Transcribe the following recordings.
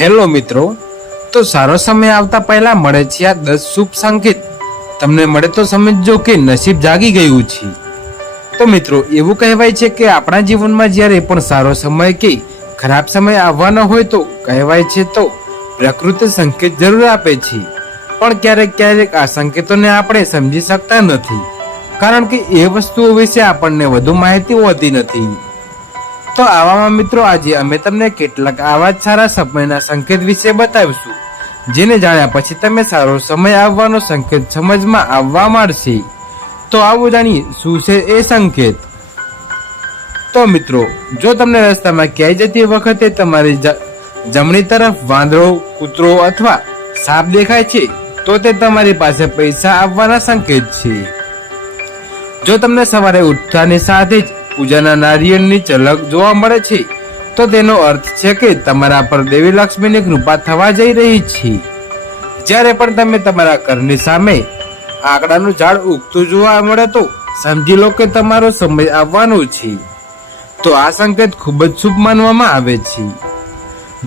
Hello મિત્રો, તો સારો સમય આવતા પહેલા મળે છે આ 10 શુભ સંકેત. તમને મળે તો સમજો કે નસીબ જાગી ગયું છે. તો મિત્રો, એવું કહેવાય છે કે આપણા જીવનમાં જ્યારે પણ સારો સમય કે ખરાબ સમય આવવાનો હોય તો કહેવાય છે તો પ્રકૃતિ સંકેત જરૂર આપે છે. પણ ક્યારેક ક્યારેક આ સંકેતોને આપણે સમજી શકતા નથી, કારણ કે એ વસ્તુઓ વિશે આપણને વધુ માહિતી હોતી નથી. તો આવામાં મિત્રો, આજે અમે તમને કેટલાક આવા જ સારા સમયના સંકેત વિશે બતાવીશું, જેને જાણ્યા પછી તમે સારો સમય આવવાનો સંકેત સમજમાં આવવા માંડશે. તો આવો જાણીએ શું છે એ સંકેત. તો મિત્રો, જો તમને રસ્તામાં ક્યાંય જતી વખતે તમારી જમણી તરફ વાંદરો, કૂતરો અથવા સાપ દેખાય છે, તો તે તમારી પાસે પૈસા આવવાના સંકેત છે. જો તમને સવારે ઉઠતાની સાથે જ પૂજાના નારિયેળની ઝલક જોવા મળે છે, તો તેનો અર્થ છે કે તમારા પર દેવી લક્ષ્મીની કૃપા થવા જઈ રહી છે. જ્યારે પણ તમે તમારા ઘરની સામે આંકડાનું ઝાડ ઉગતું જોવા મળે તો સમજી લો કે તમારો સમય આવવાનો છે. તો આ સંકેત ખૂબ જ શુભ માનવામાં આવે છે.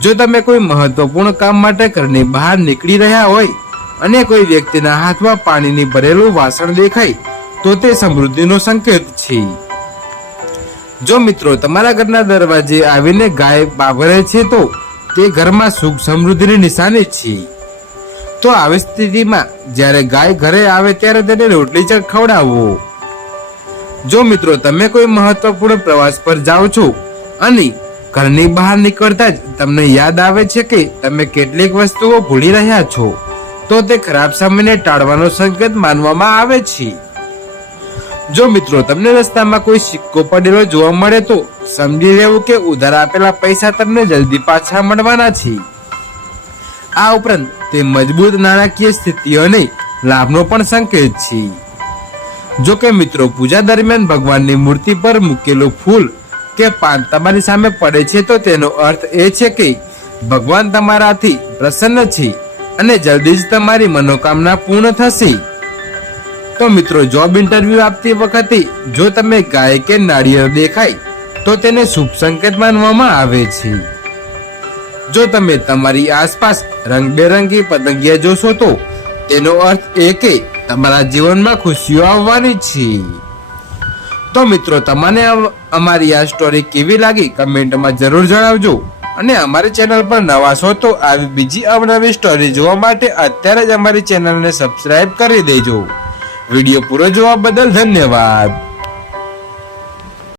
જો તમે કોઈ મહત્વપૂર્ણ કામ માટે ઘરની બહાર નીકળી રહ્યા હોય અને કોઈ વ્યક્તિના હાથમાં પાણીની ભરેલું વાસણ દેખાય, તો તે સમૃદ્ધિનો સંકેત છે. જો મિત્રો, તમારા ઘરના દરવાજે આવીને ગાય બાભરે છે, તો તે ઘરમાં સુખ સમૃદ્ધિની નિશાની છે. તો આવી સ્થિતિમાં જ્યારે ગાય ઘરે આવે ત્યારે તેને રોટલી ચટ ખવડાવો. જો મિત્રો, તમે કોઈ મહત્વપૂર્ણ પ્રવાસ પર જાઓ છો અને ઘરની બહાર નીકળતા જ તમને યાદ આવે છે કે તમે કેટલીક વસ્તુઓ ભૂલી રહ્યા છો, તો તે ખરાબ સમયને ટાળવાનો સંકેત માનવામાં આવે છે. જો મિત્રો, તમને રસ્તામાં કોઈ સિક્કો પડેલો જોવા મળે તો સમજી લેવું કે ઉધાર આપેલા પૈસા તમને જલ્દી પાછા મળવાના છે. આ ઉપરાંત તે મજબૂત નાણાકીય સ્થિતિ અને લાભનો પણ સંકેત છે. જો કે મિત્રો, પૂજા દરમિયાન ભગવાનની મૂર્તિ પર મૂકેલું ફૂલ કે પાન તમારી સામે પડે છે, તો તેનો અર્થ એ છે કે ભગવાન તમારાથી પ્રસન્ન છે અને જલ્દી જ તમારી મનોકામના પૂર્ણ થશે. તો મિત્રો, જોબ ઇન્ટરવ્યુ આપતી વખતે જો તમે ગાય કે નાળિયેર દેખાય, તો તેને શુભ સંકેત માનવામાં આવે છે. જો તમે તમારી આસપાસ રંગબેરંગી પતંગિયા જોશો, તો તેનો અર્થ એ કે તમારા જીવનમાં ખુશીઓ આવવાની છે. તો મિત્રો, તમને અમારી આ સ્ટોરી કેવી લાગી કમેન્ટમાં જરૂર જણાવજો. અને અમારી ચેનલ પર નવા છો તો આવી બીજી અવનવી સ્ટોરી જોવા માટે અત્યારે જ અમારી ચેનલને સબસ્ક્રાઇબ કરી દેજો. વિડીયો પૂરો જોવા બદલ ધન્યવાદ.